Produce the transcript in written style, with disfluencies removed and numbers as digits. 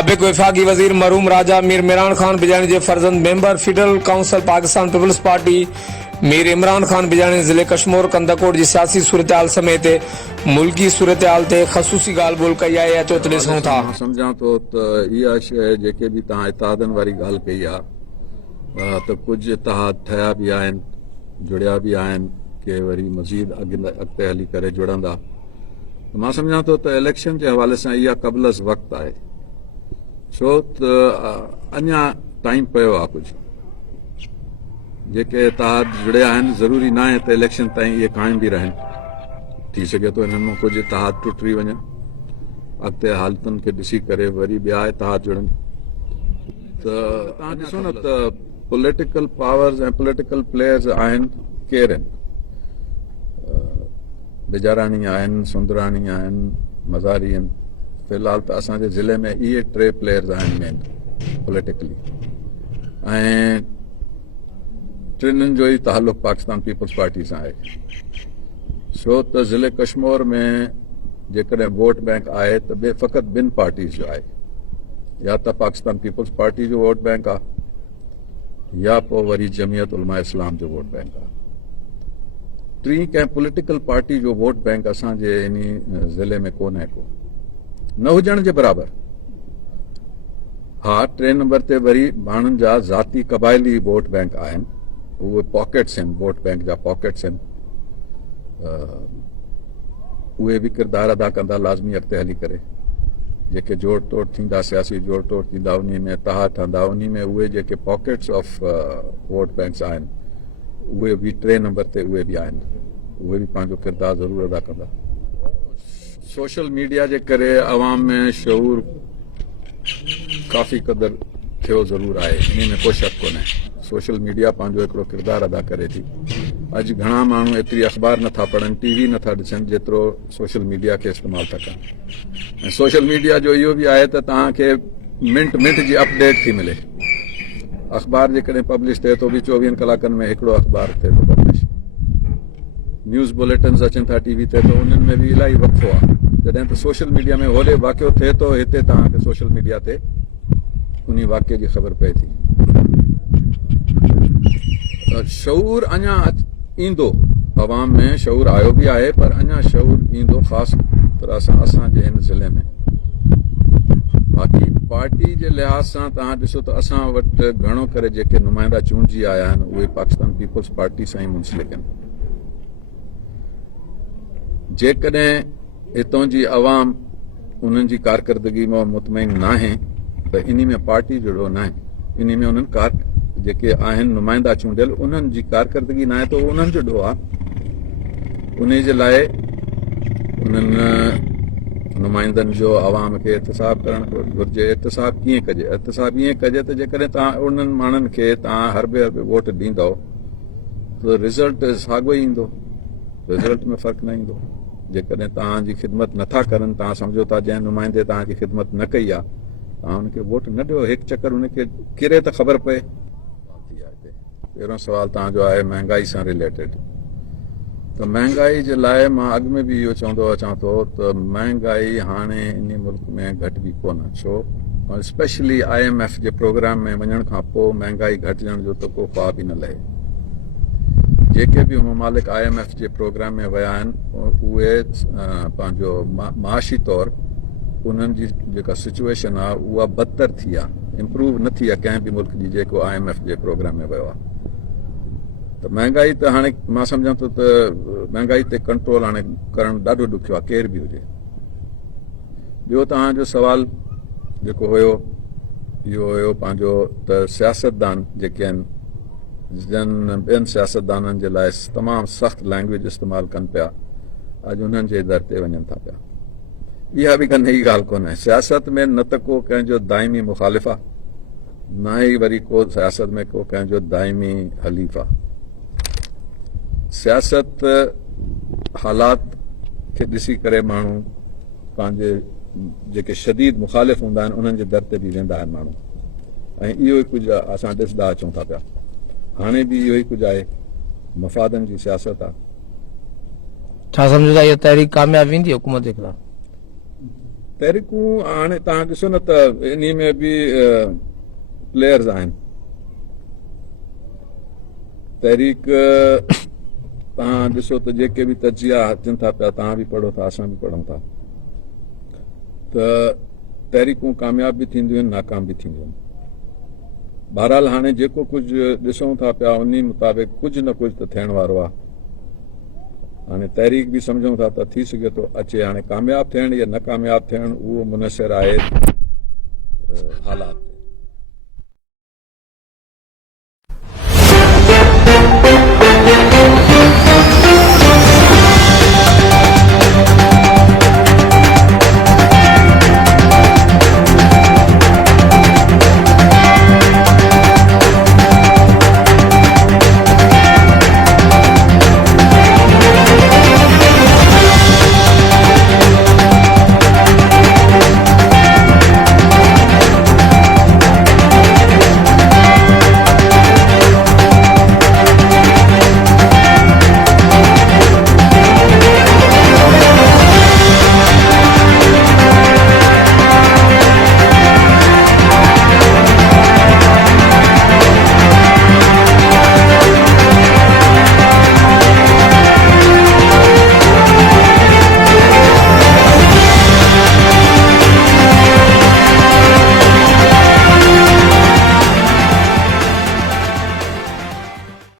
साबिक वफाकी वजीर मरूम राजा मीर इमरान खान बिजानी के फर्जंद member federal council Pakistan Peoples Party Mir Imran Khan Bijani जिले कश्मीर कंदाकोट की सियासी सूरत हाल समेत मुल्की सूरत हाल ते खसूसी गाल बोल कई आहे अचो त ॾिसूं था। समझा तो इहा शइ जेके बि तव्हां इतिहादनि वारी ॻाल्हि कई आहे त कुझु इतिहाद ठहिया बि आहिनि, जुड़िया बि आहिनि के वरी मज़ीद अॻिते हली करे जुड़ंदा। मां सम्झां थो त इलेक्शन जे हवाले सां इहा क़बल अज़ वक़्तु आहे, छो त अञा टाइम पियो आहे। कुझु जेके इतिहाद जुड़िया आहिनि ज़रूरी न आहे त इलेक्शन ताईं इहे क़ाइम बि रहनि, थी सघे थो इन्हनि मां कुझु इतिहाद टुटी वञनि, अॻिते हालतुनि खे ॾिसी करे वरी ॿिया इतिहाद जुड़नि। त तव्हां ॾिसो न त पॉलिटिकल पावर्स ऐं पॉलिटिकल प्लेयर्स आहिनि केरु आहिनि? बिजाराणी आहिनि, सुंदराणी आहिनि, मज़ारी आहिनि। फ़िलहाल त असांजे ज़िले में इहे टे प्लेयर्स आहिनि मेन पॉलिटिकली, ऐं टिनिनि जो ई ताल्लुक़ पाकिस्तान पीपल्स पार्टी सां आहे। छो त ज़िले कश्मीर में जेकॾहिं वोट बैंक आहे त फ़क़ति ॿिनि पार्टीज़ जो आहे, या त पाकिस्तान पीपल्स पार्टी जो वोट बैंक आहे या पोइ वरी जमियत उलमा इस्लाम जो वोट बैंक आहे। टी कंहिं पॉलिटिकल पार्टी जो वोट बैंक असांजे इन ज़िले में कोन्हे को, न हुजण जे बराबरि। हा, टे नंबर ते वरी माण्हुनि जा ज़ाती क़बाइली वोट बैंक आहिनि, उहे पॉकेट्स आहिनि, वोट बैंक जा पॉकेट्स आहिनि। उहे बि किरदारु अदा कंदा लाज़मी अॻिते हली करे। जेके जोड़ तोड़ थींदा, सियासी जोड़ तोड़ थींदा, उन में इतिहाद ठहंदा, उन में उहे जेके पॉकेट्स ऑफ वोट बैंक्स आहिनि उहे बि टे नंबर ते उहे बि आहिनि, उहे बि पंहिंजो किरदारु ज़रूरु अदा कंदा। सोशल मीडिया जे करे अवाम में शऊर काफ़ी क़दुरु थियो ज़रूरु आहे, इन में को शक कोन्हे। सोशल मीडिया पंहिंजो हिकिड़ो किरदारु अदा करे थी। अॼु घणा माण्हू एतिरी अख़बार नथा पढ़नि, टीवी नथा ॾिसनि, जेतिरो सोशल मीडिया खे इस्तेमालु था कनि। ऐं सोशल मीडिया जो इहो बि आहे त तव्हांखे मिंट मिंट जी अपडेट थी मिले। अख़बार जेकॾहिं पब्लिश थिए थो बि 24 कलाकनि में हिकिड़ो अख़बार थिए थो पब्लिश। न्यूज़ बुलेटिन्स अचनि था टीवी ते, त उन्हनि में बि इलाही वक़्फ़ो आहे। जॾहिं त सोशल मीडिया में होॾे वाक़ियो थिए थो, हिते तव्हांखे सोशल मीडिया ते उन वाक़े जी ख़बर पए थी। शऊर अञा ईंदो, अवाम में शऊर आयो बि आहे, पर अञा शऊर ईंदो ख़ासि तरह सां असांजे हिन ज़िले में। बाक़ी पार्टी जे लिहाज़ सां तव्हां ॾिसो त असां वटि घणो करे जेके नुमाइंदा चूंडिजी आया आहिनि उहे पाकिस्तान पीपल्स पार्टी सां ई मुंसलिक आहिनि। जेकॾहिं हितां जी अवाम उन्हनि जी कारकर्दगी मां मुतमइन न आहे त इन में पार्टी जहिड़ो न आहे, इन में उन्हनि जेके आहिनि नुमाइंदा चूंडियल उन्हनि जी कारकर्दगी न आहे त उन्हनि जो ॾोह आहे। उन जे लाइ उन्हनि नुमाइंदनि जो अवाम खे एहतसाब करणु घुरिजे। एहतसाब कीअं कजे? एहतसाब ईअं कजे त जेकॾहिं तव्हां उन्हनि माण्हुनि खे तव्हां हरबे हरबे वोट ॾींदव त रिज़ल्ट साॻियो ई ईंदो, रिज़ल्ट में फ़र्क़ु न ईंदो। जेकॾहिं तव्हांजी ख़िदमत नथा करनि, तव्हां सम्झो था जंहिं नुमाइंदे तव्हांजी ख़िदमत न कई आहे, तव्हां हुनखे वोट न ॾियो, हिकु चकर हुनखे किरे त ख़बर पए। पहिरियों सुवाल तव्हांजो आहे महांगाई सां रिलेटेड। त महांगाई जे लाइ मां अॻु में बि इहो चवंदो अचां थो त महांगाई हाणे इन मुल्क में घटि बि कोन्हे। छो? स्पेशली IMF जे प्रोग्राम में वञण खां पोइ महांगाई घटिजण जो त को ख्वाब ई न लहे। जेके बि ममालिक IMF जे प्रोग्राम में विया आहिनि उहे पंहिंजो माशी तौरु उन्हनि जी जेका सिचुएशन आहे उहा बदतर थी आहे, इम्प्रूव न थी आहे कंहिं बि मुल्क जी जेको IMF जे प्रोग्राम में वियो आहे। त महांगाई त हाणे मां सम्झां थो त महांगाई ते कंट्रोल हाणे करणु ॾाढो ॾुखियो आहे, केर बि हुजे। ॿियो तव्हांजो सवाल जेको हुयो इहो हुयो पंहिंजो त सियासतदान जेके आहिनि जन ॿियनि सियासतदाननि जे लाइ तमामु सख़्तु लैंग्वेज इस्तेमालु कनि पिया, अॼु उन्हनि जे दर ते वञनि था पिया। इहा बि का नई ॻाल्हि कोन्हे। सियासत में न त को कंहिंजो दाइमी मुखालिफ़ आहे, न ई वरी को सियासत में को कंहिंजो दाइमी हलीफ़ आहे। सियासत हालात खे ॾिसी करे माण्हू पंहिंजे जेके शदीद मुखालिफ़ हूंदा आहिनि उन्हनि जे दर ते बि वेंदा आहिनि माण्हू, ऐं इहो ई कुझु असां ॾिसंदा अचूं था पिया। हाणे बि इहो ई कुझु आहे, मफ़ादनि जी सियासत आहे। छा सम्झो था इहा तहरीक कामयाब वेंदी हुकूमत जे ख़िलाफ़? तहरीकूं हाणे तव्हां ॾिसो न त इन में बि प्लेयर्स आहिनि। तहरीक तव्हां ॾिसो त जेके बि तजिया अचनि था पिया, तव्हां बि पढ़ो था, असां बि पढ़ूं था, त तहरीकूं कामयाब बि थींदियूं आहिनि, नाकाम बि थींदियूं आहिनि। बहरहाल हाणे जेको कुझु ॾिसूं था पिया उन मुताबिक़ कुझु न कुझु त थियण वारो आहे। हाणे तहरीक बि सम्झूं था त थी सघे थो अचे, हाणे कामयाब थियण या न कामयाब थियण उहो मुनसिर आहे हालात।